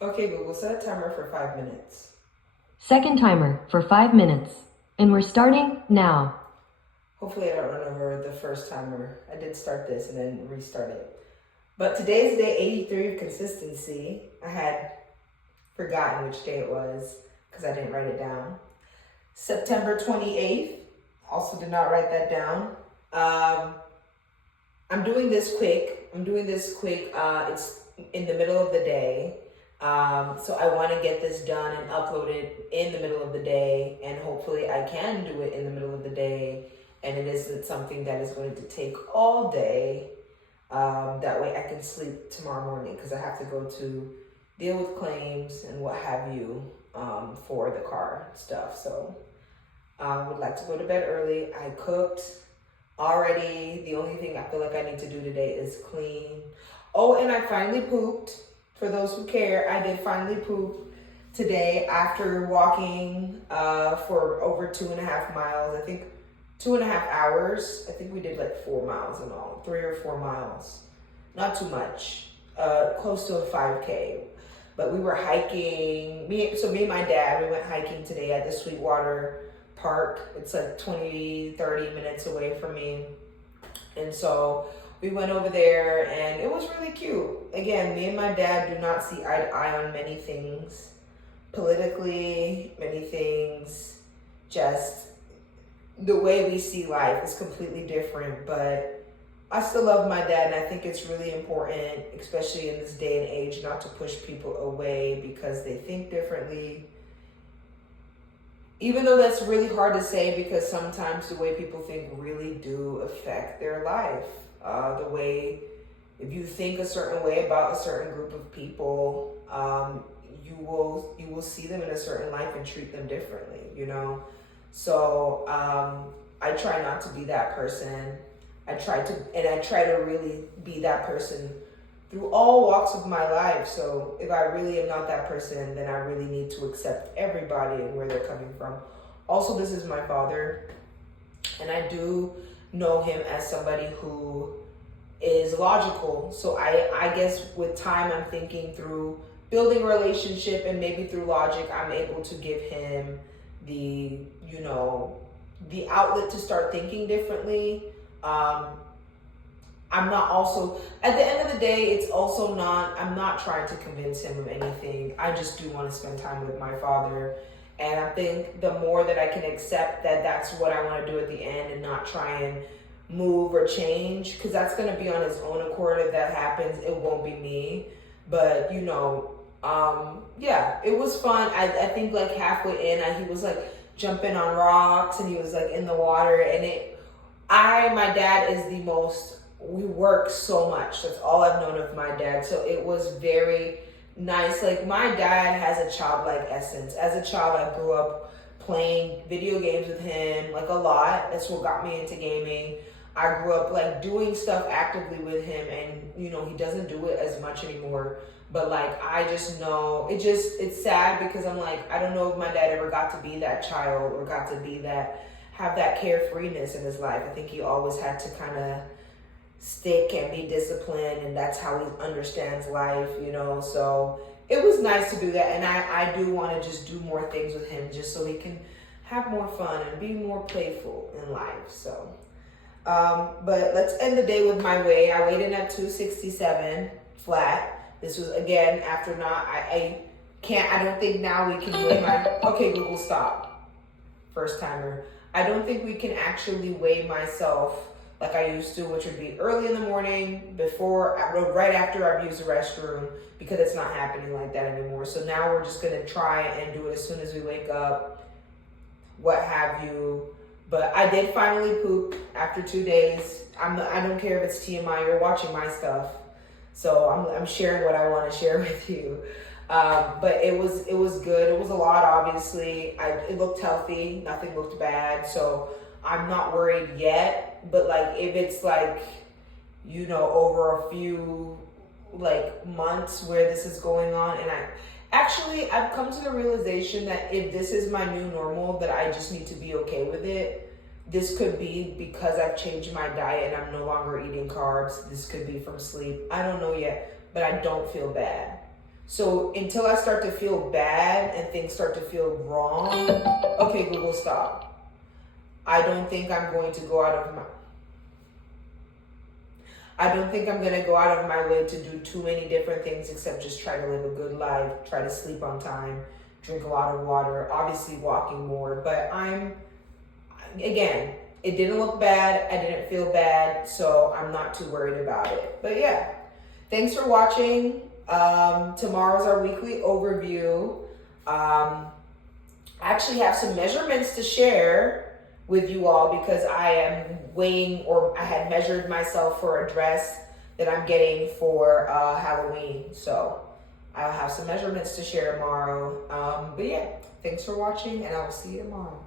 Okay, Google, set a timer for 5 minutes. Second timer for 5 minutes. And we're starting now. Hopefully I don't run over the first timer. I did start this and then restart it. But today is day 83 of consistency. I had forgotten which day it was because I didn't write it down. September 28th, also did not write that down. I'm doing this quick. It's in the middle of the day. So I want to get this done and upload it in the middle of the day, and hopefully I can do it in the middle of the day, and it isn't something that is going to take all day. That way I can sleep tomorrow morning because I have to go to deal with claims and what have you for the car stuff. So I would like to go to bed early. I cooked already. The only thing I feel like I need to do today is clean. Oh, and I finally pooped. For those who care, I did finally poop today after walking for over 2.5 miles. I think 2.5 hours. I think we did like 4 miles in all, 3 or 4 miles. Not too much, close to a 5K. But we were hiking. Me and my dad, we went hiking today at the Sweetwater Park. It's like 20-30 minutes away from me. And so we went over there and it was really cute. Again, me and my dad do not see eye to eye on many things. Politically, many things. Just the way we see life is completely different. But I still love my dad, and I think it's really important, especially in this day and age, not to push people away because they think differently. Even though that's really hard to say because sometimes the way people think really do affect their life. The way, if you think a certain way about a certain group of people, you will see them in a certain life and treat them differently, you know? So I try not to be that person. I try to really be that person through all walks of my life. So if I really am not that person, then I really need to accept everybody and where they're coming from. Also, this is my father, and I do know him as somebody who is logical. So I guess with time, I'm thinking through building a relationship, and maybe through logic, I'm able to give him the outlet to start thinking differently. I'm not also, at the end of the day, it's also not, I'm not trying to convince him of anything. I just do want to spend time with my father. And I think the more that I can accept that that's what I want to do at the end and not try and move or change, because that's going to be on his own accord. If that happens, it won't be me. But, yeah, it was fun. I think like halfway in, he was like jumping on rocks and he was like in the water. And my dad is the most, we work so much. That's all I've known of my dad. So it was very nice. Like, my dad has a childlike essence. As a child, I grew up playing video games with him, like a lot. That's what got me into gaming. I grew up like doing stuff actively with him, and he doesn't do it as much anymore. But like, I just know it's sad because I'm like, I don't know if my dad ever got to be that child or got to be have that carefreeness in his life. I think he always had to kind of stick and be disciplined, and that's how he understands life, so it was nice to do that. And I do want to just do more things with him just so he can have more fun and be more playful in life. So but let's end the day with my weigh. I weighed in at 267 flat. This was again after I don't think now we can weigh okay, Google, stop. First timer. I don't think we can actually weigh myself like I used to, which would be early in the morning, right after I've used the restroom, because it's not happening like that anymore. So now we're just gonna try and do it as soon as we wake up, what have you. But I did finally poop after 2 days. I don't care if it's TMI, you're watching my stuff. So I'm sharing what I want to share with you. But it was good. It was a lot, obviously. It looked healthy. Nothing looked bad. So I'm not worried yet. But like, if it's like, over a few like months where this is going on, and I've come to the realization that if this is my new normal, that I just need to be okay with it. This could be because I've changed my diet and I'm no longer eating carbs. This could be from sleep. I don't know yet, but I don't feel bad. So until I start to feel bad and things start to feel wrong, okay, Google, stop. I don't think I'm going to go out of my way to do too many different things except just try to live a good life, try to sleep on time, drink a lot of water, obviously walking more. But again, it didn't look bad. I didn't feel bad, so I'm not too worried about it. But yeah, thanks for watching. Tomorrow's our weekly overview. I actually have some measurements to share with you all because I am weighing, or I had measured myself for a dress that I'm getting for Halloween. So I'll have some measurements to share tomorrow. But yeah, thanks for watching and I will see you tomorrow.